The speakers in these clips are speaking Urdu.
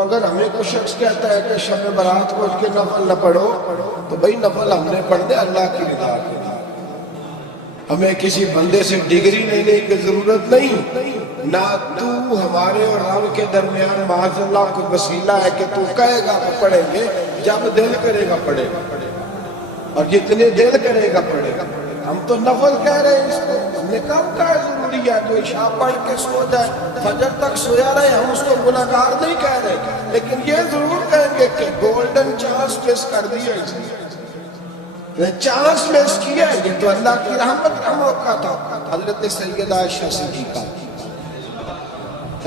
اگر ہمیں کوئی شخص کہتا ہے کہ شب برات کو اس کے نفل نہ پڑھو تو بھائی نفل ہم نے پڑھ دے اللہ کی رضا کے لیے. ہمیں کسی بندے سے ڈگری لینے کی ضرورت نہیں، نہ تو ہمارے اور رب کے درمیان معاذ اللہ کوئی وسیلہ ہے کہ تو کہے گا تو پڑھیں گے. جب دل کرے گا پڑھے گا، اور جتنے دل کرے گا پڑھے گا. ہم تو نفل کہہ رہے ہیں اس کو. ہم نے کب کہا ضروری ہے کوئی عشاء پڑھ کے سو جائے فجر تک سویا رہے، ہم اس کو گناہگار نہیں کہہ رہے، لیکن یہ ضرور کہیں گے کہ گولڈن چانس مس کر دیا اس نے، چانس مس کیا ہے. یہ تو اللہ کی رحمت کا موقع تھا. حضرت سیدہ عائشہ صدیقہ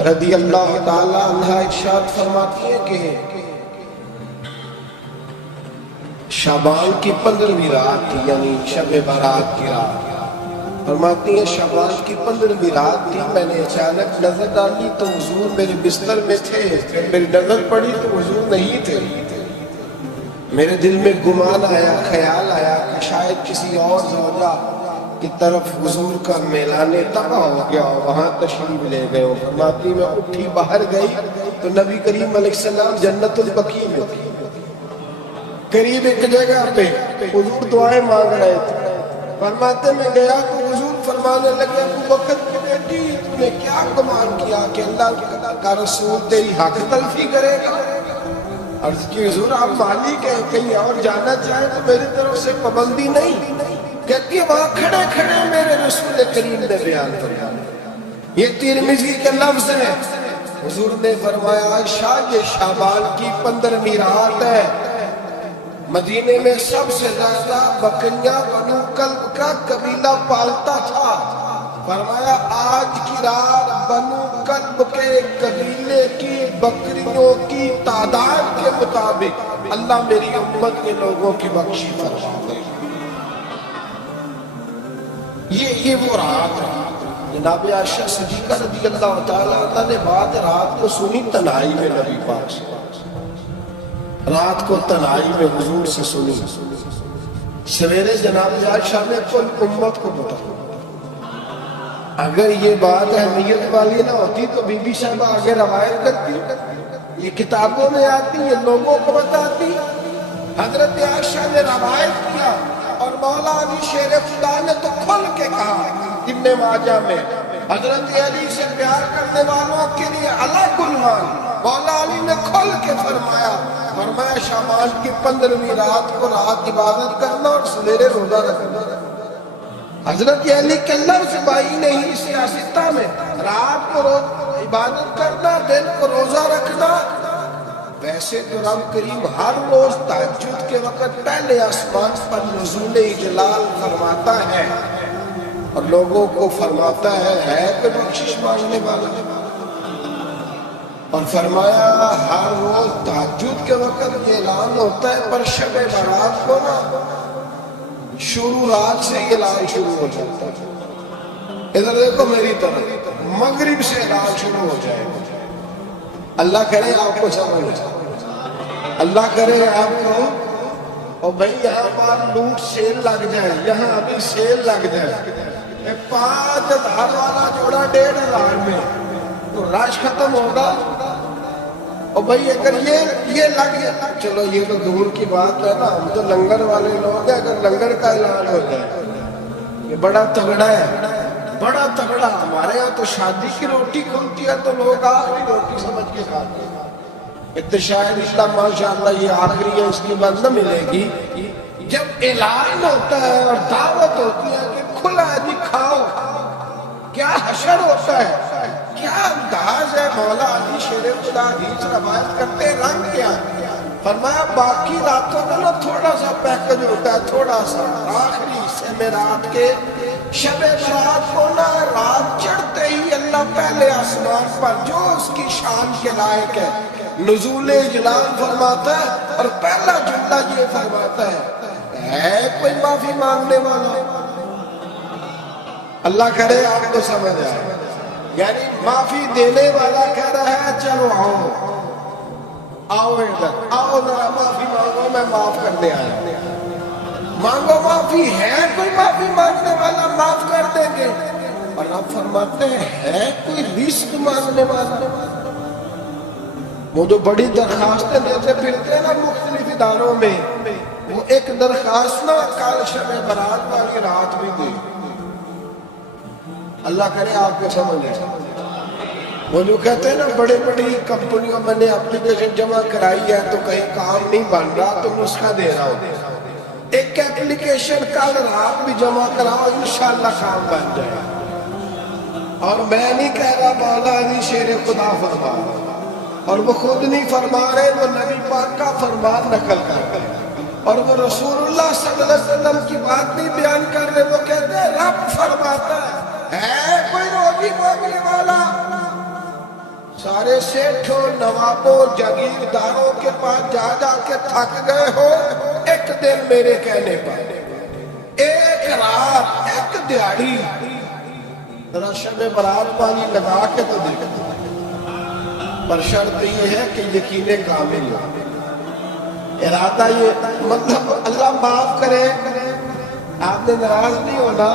رضی اللہ تعالی عنہا ارشاد فرماتی ہے کہ شعبان کی 15ویں رات تھی، یعنی شب برات کی رات. فرماتی ہیں شعبان کی 15ویں رات تھی، میں نے اچانک نظر ڈالی تو حضور میرے بستر میں تھے. جب میری نظر پڑی تو حضور نہیں تھے. میرے دل میں گمان آیا، خیال آیا کہ شاید کسی اور زوجہ کی طرف حضور کا میلان طبع ہو گیا، وہاں تشریف لے گئے ہو. فرماتی میں اٹھی باہر گئی تو نبی کریم علیہ السلام جنت البقیع میں تھی، قریب ایک جگہ پہ حضور دعائیں مانگ رہے تھے. فرماتے میں گیا تو حضور فرمانے لگے ابو بکر کی بیٹی تو نے کیا گمان کیا کہ اللہ کا رسول تیری حق تلفی کرے گا؟ عرض کی حضور آپ مالک ہیں، کہیں اور جانا چاہیں تو میری طرف سے پابندی نہیں. کہتی ہے وہاں کھڑے کھڑے میرے رسول کریم نے بیان فرمایا. یہ ترمذی کے لفظ ہیں. حضور نے فرمایا عائشہ یہ شعبان کی 15ویں رات ہے، مدینے میں سب سے زیادہ بکریاں بنو کلب کا قبیلہ پالتا تھا. فرمایا آج کی رات بنو کلب کے قبیلے کی بکریوں کی تعداد کے مطابق اللہ میری امت کے لوگوں کی بخشی فرما دے. یہ وہ رات ہے. جناب عائشہ صدیقہ رضی اللہ تعالیٰ عنہ نے بات رات کو سنی تنہائی میں نبی پاک سے، رات کو تنہائی میں حضور سے سنی. سویرے جناب عائشہ نے کل امت کو بتایا. اگر یہ بات اہمیت والی نہ ہوتی تو بی بی صاحبہ آگے روایت کرتی، یہ کتابوں میں آتی، یہ لوگوں کو بتاتی. حضرت عائشہ نے روایت کیا اور مولا علی شیر خدا نے تو کھل کے کہا. ابن ماجہ میں حضرت علی سے پیار کرنے والوں کے لیے الگ عنوان. مولا علی نے کھل کے فرمایا شعبان کی 15ویں رات کو رات عبادت کرنا اور سویرے روزہ رکھنا. حضرت علی کے لفظ بائی نہیں سیاستہ میں، رات کو عبادت کرنا، دن کو روزہ رکھنا. ویسے تو رب کریم ہر روز تہجد کے وقت پہلے آسمان پر نزول جلال فرماتا ہے اور لوگوں کو فرماتا ہے کہ بخشش مانگنے والا. اور فرمایا ہر روز تہجد کے وقت یہ اعلان ہوتا ہے، پر شب برات کو نا شروع رات سے اعلان شروع ہو جاتا ہے. ادھر دیکھو میری طرف، مغرب سے اعلان شروع ہو جائے گا. اللہ کرے آپ کو سمجھ، اللہ کرے آپ کو. اور بھائی یہاں پر لوٹ سیل لگ جائے، یہاں ابھی سیل لگ جائے 5,000 والا جوڑا 1,500 میں تو رش ختم ہوگا. اور بھائی اگر یہ لگ گیا، چلو یہ تو دور کی بات ہے نا، ہم تو لنگر والے لوگ ہیں. اگر لنگر کا اعلان ہوتا ہے یہ بڑا تگڑا ہے، بڑا تگڑا. ہمارے یہاں تو شادی کی روٹی کھلتی ہے تو لوگ آخری روٹی سمجھ کے کھاتے ہیں. شاید اللہ ماشاءاللہ یہ آخری ہے، اس کے بعد نہ ملے گی. جب اعلان ہوتا ہے اور دعوت ہوتی ہے کہ کھلا ہے جی کھاؤ، کیا حشر ہوتا ہے، کیا انداز ہے. مولا علی شیر خدا حدیث روایت کرتے ہیں رنگ کیا. فرمایا باقی راتوں میں نا تھوڑا سا پیکج ہوتا ہے، تھوڑا سا. آخری حصے میں رات کے شب برات کو نا رات چڑھتے ہی اللہ پہلے آسمان پر جو اس کی شان کے لائق ہے نزول جلال فرماتا ہے. اور پہلا جملہ یہ فرماتا ہے کوئی معافی مانگنے والا؟ اللہ کرے آپ کو سمجھ آئے. یعنی معافی دینے والا کہہ رہا ہے چلو آؤ ادھر آؤ ذرا معافی مانگو، میں معاف کرنے آیا. مانگو معافی. ہے کوئی معافی مانگنے والا؟ معاف کر دیں گے. اور آپ فرماتے ہیں کوئی رزق مانگنے والا؟ وہ جو بڑی درخواستیں دیتے پھرتے ہیں نا مختلف اداروں میں، وہ ایک درخواست نا کل شب برات والی رات بھی دی۔ اللہ کرے آپ کو سمجھ آئے۔ وہ جو کہتے ہیں نا بڑی بڑی کمپنیوں میں نے اپلیکیشن جمع کرائی ہے تو کہیں کام نہیں بن رہا تو نسخہ دے رہا ہوں، ایک اپلیکیشن کل رات بھی جمع کراؤ انشاءاللہ کام بن جائے۔ اور میں نہیں کہہ رہا، مولا علی شیر خدا فرما رہا، اور وہ خود نہیں فرما رہے، وہ نبی پاک کا فرمان نقل کر رہے، اور وہ رسول اللہ صلی اللہ علیہ وسلم کی بات نہیں بیان کر رہے، وہ کہتے ہیں رب فرماتا ہے کوئی روزی مانگنے والا؟ سارے سیٹھوں نوابوں جاگیرداروں کے پاس جا جا کے تھک گئے ہو، ایک دن میرے کہنے پر، ایک رات، ایک دیہڑی، ذرا شب برات پانی لگا کے تو دیکھتے، پر شرط یہ ہے کہ یقین کامل ہو، ارادہ یہ، مطلب اللہ معاف کرے آپ نے ناراض نہیں ہونا،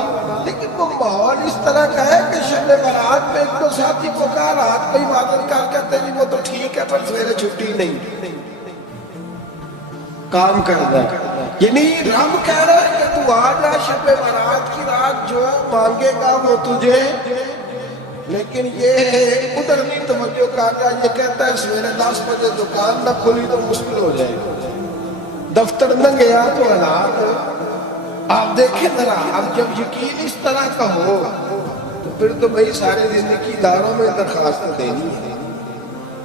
لیکن وہ ماحول اس طرح کا ہے کہ شب برات میں ایک دو ساتھی کو کہا رات میں عبادت کر کہتے ہیں وہ تو ٹھیک ہے پر سویرے چھٹی نہیں، کام کرنا، یعنی رب کہہ رہا ہے کہ تو آ جا شب برات کی رات، جو مانگے گا وہ تجھے، لیکن یہ ادھر نہیں توجہ کرتا، یہ کہتا ہے سویرے 10 بجے دکان نہ کھلی تو مشکل ہو جائے، دفتر نہ گیا تو حالات آپ دیکھیں ذرا۔ اب جب یقین اس طرح کا ہو تو پھر تو بھائی سارے زندگی اداروں میں درخواست دینی ہے،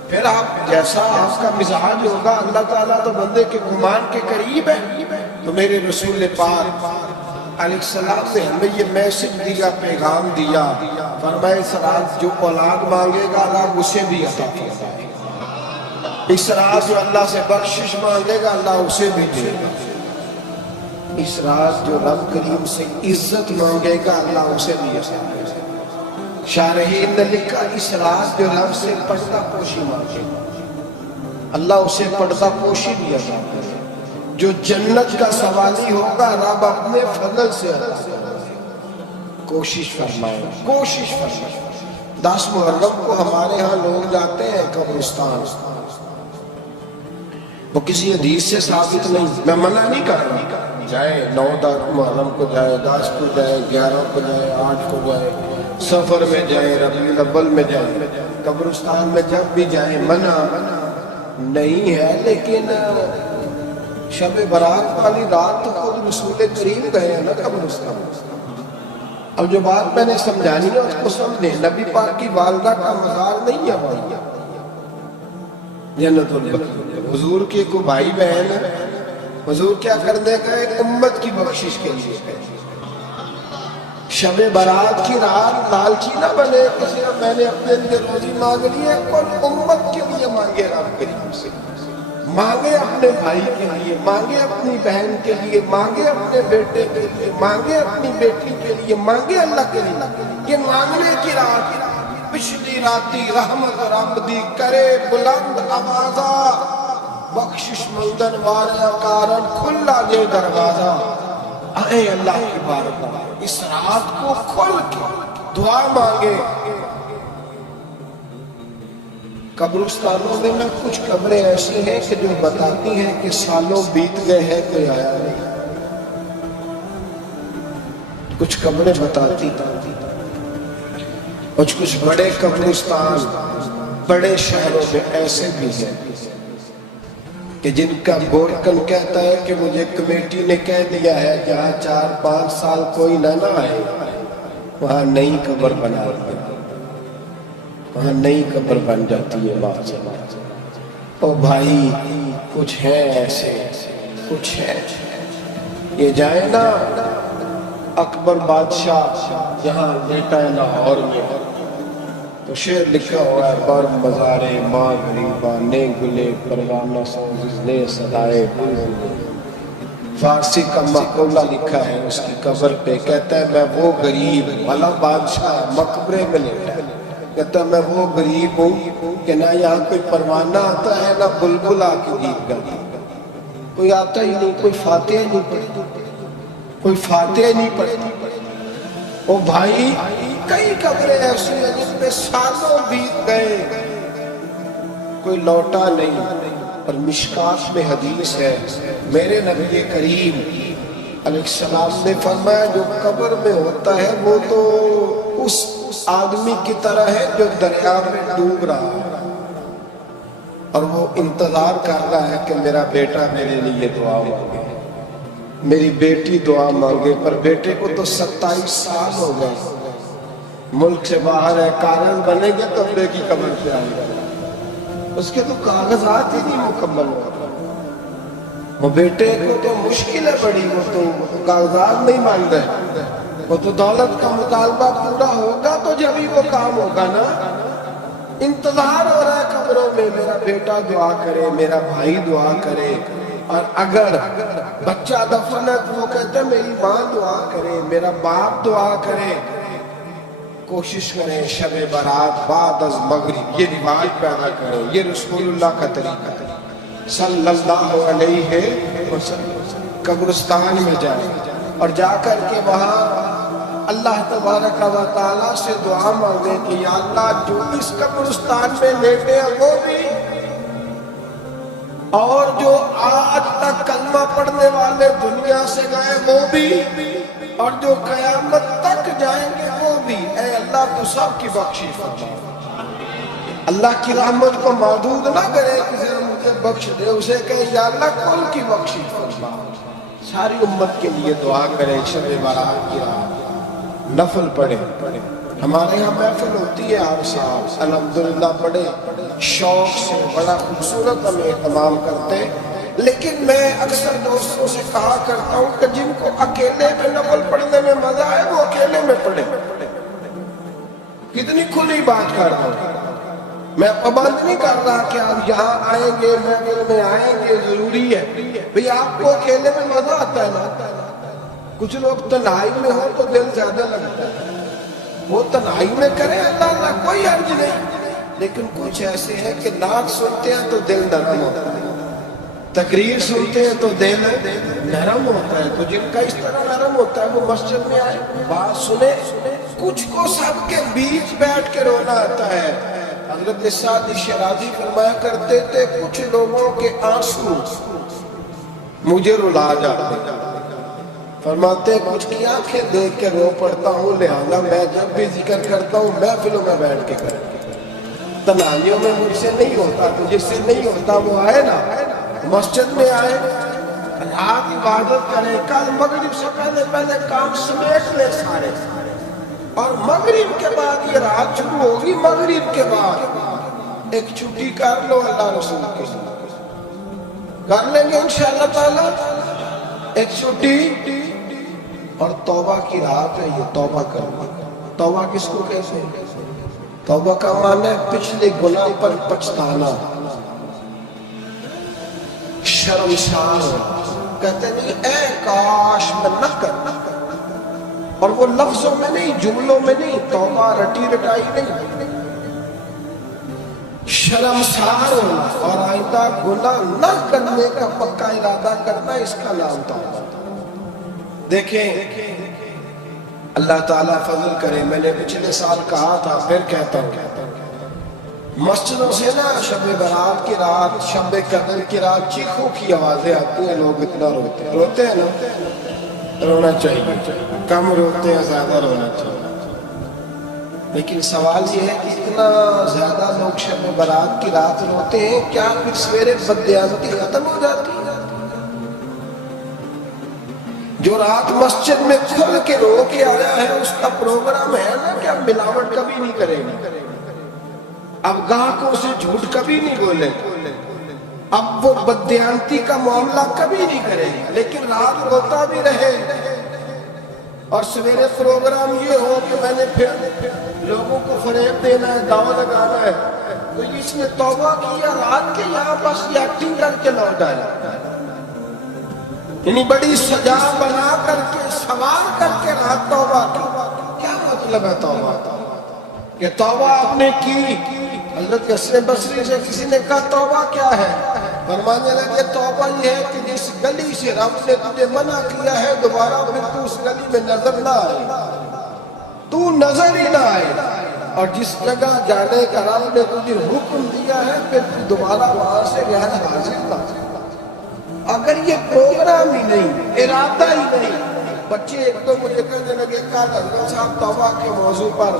پھر آپ جیسا آپ کا مزاج ہوگا، اللہ تعالیٰ تو بندے کے گمان کے قریب ہے۔ تو میرے رسول پاک علیہ السلام نے ہمیں یہ میسج دیا، پیغام دیا، فرمائے اس رات جو اولاد مانگے گا اللہ اسے بھی عطا فرمائے گا، اس رات جو اللہ سے بخشش مانگے گا اللہ اسے بھی دے گا، اس رات جو رب کریم سے عزت مانگے گا اللہ اسے بھی عطا فرمائے گا۔ شارحین نے لکھا اس رات جو رب سے پردہ پوشی مانگے گا اللہ اسے پردہ پوشی بھی عطا فرمائے گا، جو جنت کا سوالی ہوگا رب اپنے فضل سے عطا فرمائے گا۔ کوشش فرمائے، کوشش فرمائے۔ 10 محرم کو ہمارے ہاں لوگ جاتے ہیں قبرستان، وہ کسی حدیث سے ثابت نہیں، میں منع نہیں کر رہا، جائے 9 محرم کو جائے، 10 کو جائے، 11 کو جائے، 8 کو جائے، سفر میں جائے، ربیع الاول میں جائے، قبرستان میں جب بھی جائے منع نہیں ہے، لیکن شب برات والی رات تو خود رسول کریم گئے ہیں نا قبرستان۔ اب جو بات میں نے سمجھانی ہے اس کو سمجھیں، نبی پاک کی والدہ کا مزار نہیں ہے وہاں، جنت البقیع، حضور کے کو بھائی بہن ہے، حضور کیا کرنے گئے؟ امت کی بخشش کے لیے گئے۔ شب برات کی رات لالچی نہ بنے کسی نے میں نے اپنے لیے روزی مانگ لی ہے، کل امت کے لیے مانگے رب کریم سے، مانگے اپنے بھائی کے لیے، مانگے اپنی بہن کے لیے، مانگے اپنے بیٹے کے لیے، مانگے اپنی بیٹی کے لیے، مانگے اللہ کے لیے۔ یہ مانگنے کی رات، پچھلی راتی رحمت رب دی کرے بلند آوازہ، بخشش مندن والے کارن کھلا جے دروازہ، آئے اللہ کی بارگاہ اس رات کو کھل کے دعا مانگے۔ قبرستانوں میں نہ کچھ قبریں ایسی ہیں کہ جو بتاتی ہیں کہ سالوں بیت گئے ہیں کوئی آیا نہیں، کچھ قبریں بتاتی، کچھ بڑے قبرستان بڑے شہروں میں ایسے بھی ہیں کہ جن کا بورکن کہتا ہے کہ مجھے کمیٹی نے کہہ دیا ہے جہاں 4-5 سال کوئی نہ آئے وہاں نئی قبر بنا دی، وہاں نئی قبر بن جاتی ہے بات سے بات۔ او بھائی کچھ ہے ایسے، کچھ ہے، یہ جائے نا اکبر بادشاہ جہاں بیٹا ہے لاہور میں، تو شعر لکھا ہوا ہے پر مزارے ماں غریبہ نے گلے پروانہ سوزنے صدائے، فارسی کا مقولہ لکھا ہے اس کی قبر پہ، کہتا ہے میں وہ غریب والا بادشاہ مقبرے میں لیٹا ہے، کہتا ہے میں وہ غریب ہوں کہ نہ یہاں کوئی پروانہ آتا ہے نہ بلبل آ کے گیت گاتا، کوئی آتا ہی نہیں، کوئی فاتحہ نہیں پڑھتا، کوئی فاتحہ نہیں پڑھتا۔ او بھائی کئی قبریں ایسی ہیں جن پہ سالوں بیت گئے، کوئی لوٹا نہیں. اور مشکات میں حدیث ہے میرے نبی کریم علیہ السلام نے فرمایا جو قبر میں ہوتا ہے وہ تو اس آدمی کی طرح ہے جو دریا میں ڈوب رہا ہے اور وہ انتظار کر رہا ہے کہ میرا بیٹا میرے لیے دعا مانگے، میری بیٹی دعا مانگے. پر بیٹے کو تو 27 سال ہو گئے، ملک سے باہر ہے، کاغذ بنے گے تو ابے کی قبر پہ آئے گا. اس کے تو کاغذات ہی نہیں مکمل ہو. وہ بیٹے کو تو مشکل ہے بڑی، وہ تو کاغذات نہیں مانتا ہے، وہ تو دولت کا مطالبہ پورا ہوگا تو جب ہی وہ کام ہوگا نا. انتظار ہو رہا ہے قبروں میں میرا بیٹا دعا کرے، میرا بھائی دعا کرے. اور اگر بچہ دفن ہے تو وہ کہتے ہیں میری ماں دعا کرے، میرا باپ دعا کرے. کوشش کریں شب برات بعد از مغرب یہ رواج پیدا کریں. یہ رسول اللہ کا طریقہ ہے صلی اللہ علیہ وسلم. قبرستان میں جائیں اور جا کر کے وہاں اللہ تبارک و تعالیٰ سے دعا مانگیں کہ یا اللہ جو اس قبرستان میں لیٹے ہیں وہ بھی، اور جو آج تک کلمہ پڑھنے والے دنیا سے گئے وہ بھی، اور جو قیامت تک جائیں گے وہ بھی. اے اللہ تو سب کی بخشش فرما. اللہ کی رحمت کو محدود نہ کرے کسی نے مجھے بخش دے، اسے کہے یا اللہ کل کی بخشش فرما. ساری امت کے لیے دعا کرے. شب برات کی رات نفل پڑھے. ہمارے یہاں محفل ہوتی ہے ہر سال الحمدللہ، بڑے شوق سے بڑا خوبصورت ہم اہتمام کرتے ہیں. لیکن میں اکثر دوستوں سے کہا کرتا ہوں کہ جن کو اکیلے میں نفل پڑھنے میں مزہ ہے وہ اکیلے میں پڑھے. کتنی کھلی بات کر رہا ہوں. میں پابند نہیں کر رہا کہ آپ یہاں آئیں گے محفل میں آئیں گے ضروری ہے. بھئی آپ کو اکیلے میں مزہ آتا ہے نا. کچھ لوگ تنہائی میں ہو تو دل زیادہ لگتا ہے، وہ تنہائی میں کریں اللہ اللہ کوئی عرض نہیں. لیکن کچھ ایسے ہیں کہ نعت سنتے ہیں تو دل نرم ہوتا ہے، تقریر سنتے ہیں تو دل نرم ہوتا ہے. تو جن کا اس طرح نرم ہوتا ہے وہ مسجد میں آئے بات سنے. کچھ کو سب کے بیچ بیٹھ کے رونا آتا ہے. حضرت سعدی شیرازی فرمایا کرتے تھے کچھ لوگوں کے آنسو مجھے رلا جاتے ہیں. فرماتے کچھ کی آنکھیں دیکھ کے رو پڑتا ہوں، لہذا میں جب بھی ذکر کرتا ہوں محفلوں میں بیٹھ کے کرتا ہوں. تنہائیوں میں مجھ سے نہیں ہوتا. تو جس سے نہیں ہوتا وہ آئے نا، مسجد میں آئے، رات عبادت کریں. کل مغرب سے پہلے کام سمیٹ لے سارے، اور مغرب کے بعد یہ رات شروع ہوگی. مغرب کے بعد ایک چھٹی کر لو اللہ رسول کے ساتھ، کر لیں گے انشاءاللہ تعالی ایک چھٹی. اور توبہ کی رات ہے، یہ توبہ کرنا. توبہ کس کو کیسے؟ توبہ کا معنی ہے پچھلے گناہ پر پچھتانا، شرمسار. کہتے نہیں اے کاش میں نہ کرنا. اور وہ لفظوں میں نہیں، جملوں میں نہیں، توبہ رٹی رٹائی نہیں، شرمسار ہونا اور آئندہ گناہ نہ کرنے کا پکا ارادہ کرنا، اس کا نام توبہ. دیکھیں اللہ تعالیٰ فضل کرے. میں نے پچھلے سال کہا تھا پھر کہتا ہوں، مسجدوں سے نا شب برات کی رات، شب قدر کی رات چیخوں کی آوازیں آتی ہیں. لوگ اتنا روتے ہیں نا. رونا چاہیے، کم روتے ہیں زیادہ رونا چاہیے. لیکن سوال یہ ہے کہ اتنا زیادہ لوگ شب برات کی رات روتے ہیں، کیا پھر سویرے بددیانتی ختم ہو جاتی ہے؟ جو رات مسجد میں کھل کے رو کے آیا ہے اس کا پروگرام ہے نا کہ اب ملاوٹ کبھی نہیں کرے گا، اب گاہکوں سے جھوٹ کبھی نہیں بولے، اب وہ بددیانتی کا معاملہ کبھی نہیں کرے گا. لیکن رات روتا بھی رہے اور سویرے پروگرام یہ ہو کہ میں نے پھر لوگوں کو فریب دینا ہے، دعویٰ لگانا ہے، تو اس نے توبہ کیا رات کے یہاں بس یہ ایکٹنگ کر کے لوٹ آیا. یعنی بڑی سجا بنا کر کے سوار کر کے رات توبہ کی. کیا مطلب ہے توبہ کہ توبہ آپ نے کی؟ حضرت حسن بصری سے کسی نے کہا توبہ کیا ہے؟ فرمانے لگے توبہ یہ ہے کہ جس گلی سے رب نے تجھے منع کیا ہے دوبارہ پھر تو اس گلی میں نظر نہ آئے، تو نظر ہی نہ آئے. اور جس جگہ جانے کا رب نے تجھے حکم دیا ہے پھر دوبارہ وہاں سے غیر حاضر نہ۔ اگر یہ پروگرام ہی نہیں، ارادہ ہی نہیں، بچے ایک تو مجھے کہنے لگے کل حضرت صاحب توبہ کے موضوع پر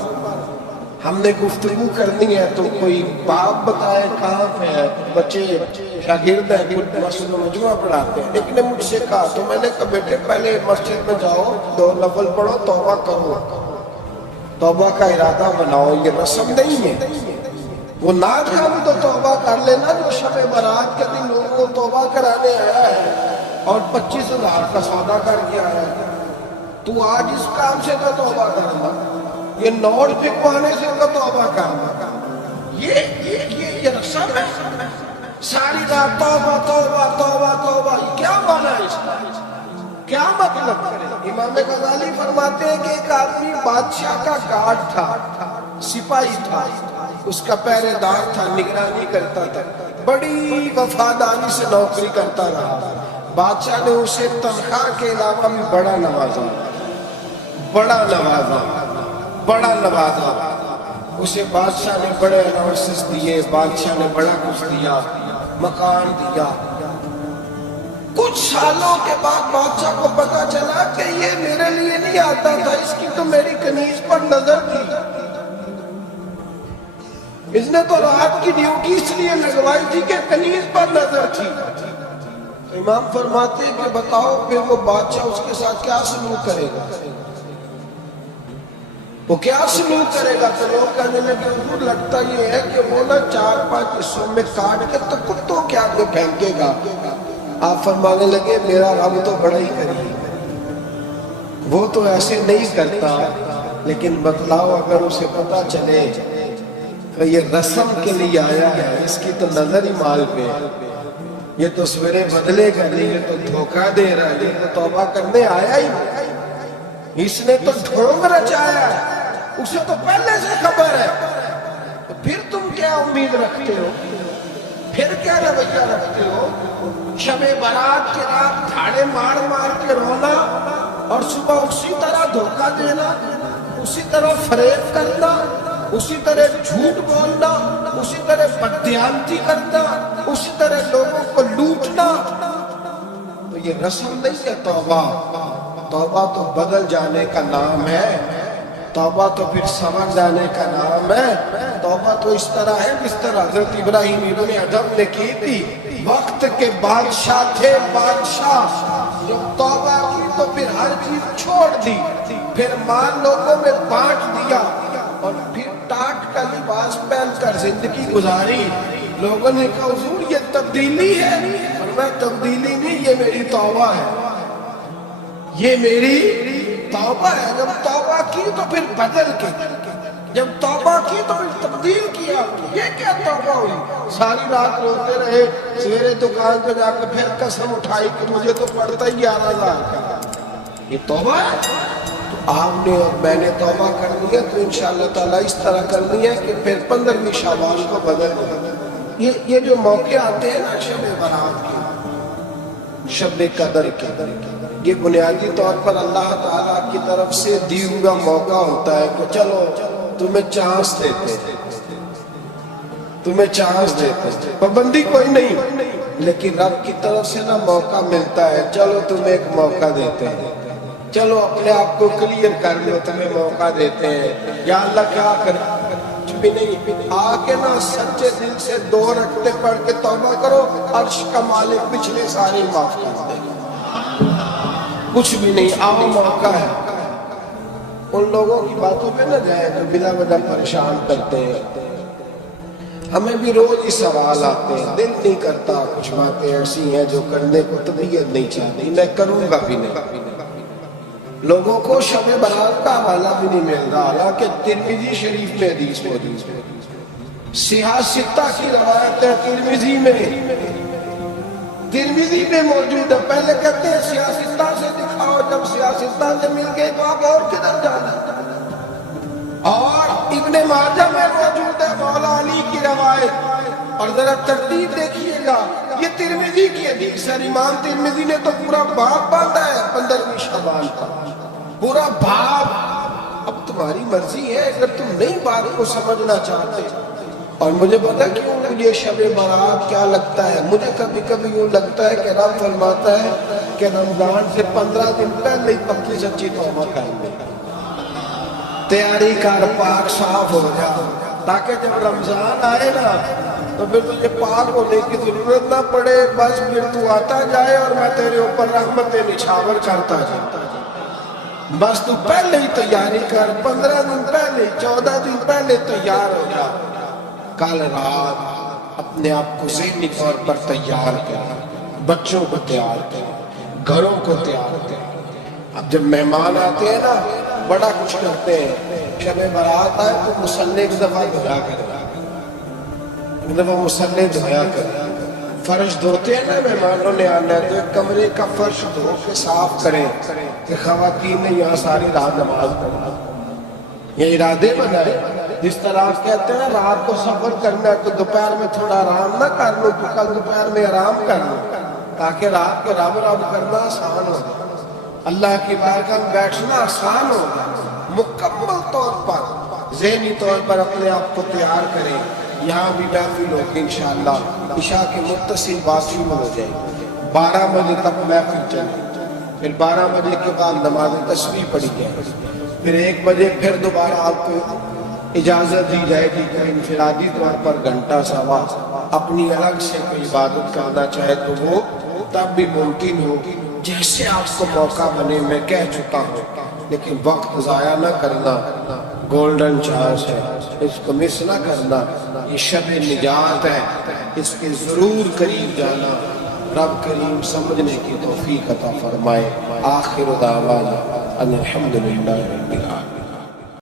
ہم نے گفتگو کرنی ہے تو کوئی باپ بتائے کہاں پہ ہے، بچے شاگرد ہیں کچھ مسجد و مجمع پڑھاتے ہیں، ایک نے مجھ سے کہا تو میں نے کہا بیٹے پہلے مسجد میں جاؤ 2 نفل پڑھو توبہ کرو، توبہ کا ارادہ بناؤ، یہ رسم نہیں ہے۔ وہ ناد کا بھی تو توبہ کر لینا جو شب برات کے دن لوگوں کو توبہ کرانے آیا ہے اور 25,000 کا سودا کر کے آیا ہے، تو آج اس کام سے تو توبہ کرنا، یہ نوٹ پھکوانے سے تو توبہ کرنا، یہ رسم ہے۔ ساری رات توبہ توبہ توبہ توبہ، کیا مانا ہے اس کا، کیا مطلب کرے؟ امام غزالی فرماتے ہیں کہ ایک آدمی بادشاہ کا گارڈ تھا، سپاہی تھا، اس کا پہرے دار تھا، نگرانی کرتا تھا، بڑی وفاداری سے نوکری کرتا رہا۔ بادشاہ نے اسے تنخواہ کے علاوہ بھی بڑا نوازا، بڑا نوازا، بڑا نوازا۔ اسے بادشاہ نے بڑے الاؤنسز دیے، بادشاہ نے بڑا کچھ دیا، مکان دیا۔ کچھ سالوں کے بعد بادشاہ کو پتا چلا کہ یہ میرے لیے نہیں آتا تھا، اس کی تو میری کنیز پر نظر تھی، اس نے تو رات کی ڈیوٹی اس لیے لگوائی تھی کہ کنیز پر نظر تھی۔ امام فرماتے ہیں کہ بتاؤ پھر وہ بادشاہ اس کے ساتھ کیا سلوک کرے گا، وہ کیا سلوک کرے گا؟ تو لوگ کہنے لگے حضور لگتا یہ ہے کہ وہ نا 4-5 حصوں میں کاٹ کے تو کتوں کے آگے پھینکے گا۔ آپ فرمانے لگے میرا رب تو بڑا ہی قریب، وہ تو ایسے نہیں کرتا، لیکن بتلاؤ اگر اسے پتا چلے تو یہ رسم کے لیے آیا ہے، اس کی تو نظر ہی مال پہ، یہ تو سویرے بدلے گا نہیں، یہ تو دھوکہ دے رہا ہے، یہ تو توبہ کرنے آیا ہی، اس نے تو ڈھونگ رچایا ہے، اسے تو پہلے سے خبر ہے، تو پھر تم کیا امید رکھتے ہو، پھر کیا رویہ رکھتے ہو؟ شب برات کے رات دھاڑے مار مار کے رونا اور صبح اسی طرح دھوکہ دینا، اسی طرح فریب کرنا، اسی طرح جھوٹ بولنا، اسی طرح بددیانتی کرنا، اسی طرح لوگوں کو لوٹنا، تو یہ رسم نہیں ہے توبہ۔ توبہ تو بدل جانے کا نام ہے، توبہ تو پھر سمجھ جانے کا نام ہے۔ توبہ تو اس طرح ہے جس طرح حضرت ابراہیم ابن ادم نے کی تھی، وقت کے بادشاہ تھے، بادشاہ جب توبہ کی تو پھر ہر چیز چھوڑ دی، پھر مال لوگوں میں بانٹ دیا اور پھر ٹاٹ کا لباس پہن کر زندگی گزاری۔ لوگوں نے کہا حضور یہ تبدیلی ہے، فرمایا تبدیلی نہیں، یہ میری توبہ ہے، یہ میری توبہ ہے۔ جب توبہ کی تو پھر بدل کے، جب توبہ کی تو پھر تبدیل کیا، یہ کیا توبہ ہوئی؟ ساری رات روتے رہے، سویرے دکان پہ جا کے پھر قسم اٹھائی کہ مجھے تو پڑتا ہی 11,000 کا، یہ توبہ ہے؟ تو آپ نے اور میں نے توبہ کرنی ہے تو انشاءاللہ تعالیٰ اس طرح کرنی ہے کہ پھر 15ویں شعبان کو بدل دیں۔ یہ جو موقع آتے ہیں نا شب برات کے، شب قدر کے، یہ بنیادی طور پر اللہ تعالیٰ کی طرف سے دی ہوا موقع ہوتا ہے کہ چلو تمہیں چانس دیتے، تمہیں چانس دیتے، پابندی کوئی نہیں، لیکن رب کی طرف سے نا موقع ملتا ہے، چلو تمہیں ایک موقع دیتے ہیں، چلو اپنے آپ کو کلیئر کر لو، تمہیں موقع دیتے ہیں۔ یا اللہ کیا کرے، کچھ بھی نہیں، آکے نا سچے دل سے 2 رکعتیں پڑھ کے توبہ کرو، عرش کا مالک پچھلے سارے معاف کر دے گا، کچھ بھی نہیں، آؤ موقع ہے۔ ان لوگوں کی باتوں پہ نہ جائے جو بلا وجہ پریشان کرتے ہیں، ہمیں بھی روز ہی سوال آتے ہیں، دل نہیں کرتا، کچھ باتیں ایسی ہیں جو کرنے کو طبیعت نہیں چاہتی، میں کروں گا بھی نہیں۔ لوگوں کو شب برات کا حوالہ بھی نہیں مل رہا، حالانکہ ترمذی شریف میں حدیث موجود ہے، سیاہ ستہ کی روایت ہے، ترمذی میں موجود ہے۔ پہلے کہتے ہیں سیاہ ستہ سے دکھاؤ، جب سیاہ ستہ سے مل گئے تو آپ اور کدھر جانا؟ اور ابن ماجہ میں موجود ہے مولا علی کی روایت، اور ذرا ترتیب دیکھیے گا، یہ ترمذی کی حدیث ہے۔ امام ترمذی نے تو پورا باب باندھا ہے 15ویں شعبان کا، پورا باب۔ اب تمہاری مرضی ہے، اگر تم نئی بات کو سمجھنا چاہتے۔ اور مجھے پتا کیوں مجھے شب برات کیا لگتا ہے، مجھے کبھی کبھی یوں لگتا ہے کہ رب فرماتا ہے کہ رمضان سے 15 دن پہلے ہی پکی سچی توبہ کر لے، تیاری کر، پاک صاف ہو جا، تاکہ جب رمضان آئے نا تو پھر تجھے پاک ہونے کی ضرورت نہ پڑے، بس پھر تو آتا جائے اور میں تیرے اوپر رحمتیں نچھاور کرتا جاتا۔ بس تو پہلے ہی تیاری کر، 15 دن پہلے، 14 دن پہلے تیار ہو جا۔ کل رات اپنے آپ کو ذہنی طور پر تیار کر، بچوں کو تیار کر، گھروں کو تیار کر۔ اب جب مہمان آتے ہیں نا بڑا کچھ کرتے ہیں، شب برات آئے تو مصلی ایک دفعہ دھویا کرے، ایک دفعہ مصلی دھویا کرے، فرش دھوتے ہیں نا، مہمانوں نے آنا ہے تو ایک کمرے کا فرش دھو کے صاف کریں کہ خواتین نے یہاں ساری رات نماز پڑھا۔ یہ ارادے بنائے، جس طرح آپ کہتے ہیں رات کو سفر کرنا ہے تو دوپہر میں تھوڑا آرام نہ کر لو تو کل دوپہر میں آرام کر لو، تاکہ رات کو رب رب کرنا آسان ہو جائے، اللہ کی بارگاہ میں بیٹھنا آسان ہو جائے۔ مکمل طور پر ذہنی طور پر اپنے آپ کو تیار کریں۔ یہاں بھی محفل ہوگی انشاءاللہ، عشاء کے متصل باقی میں ہو جائے، 12 بجے تک محفل چلے، پھر 12 بجے کے بعد نماز تسبیح پڑھی جائے، پھر 1 بجے پھر دوبارہ آپ کو اجازت دی جائے گی کہ انفرادی طور پر گھنٹہ سوا اپنی الگ سے کوئی عبادت کرنا چاہے تو وہ تب بھی ممکن ہو، جیسے آپ کو موقع بنے۔ میں کہہ چکا ہوں، لیکن وقت ضائع نہ کرنا، گولڈن چانس ہے، اس کو مس نہ کرنا۔ یہ شب نجات ہے، اس کے ضرور قریب جانا۔ رب کریم سمجھنے کی توفیق عطا فرمائے۔ آخر دعوانا ان الحمدللہ رب العالمین۔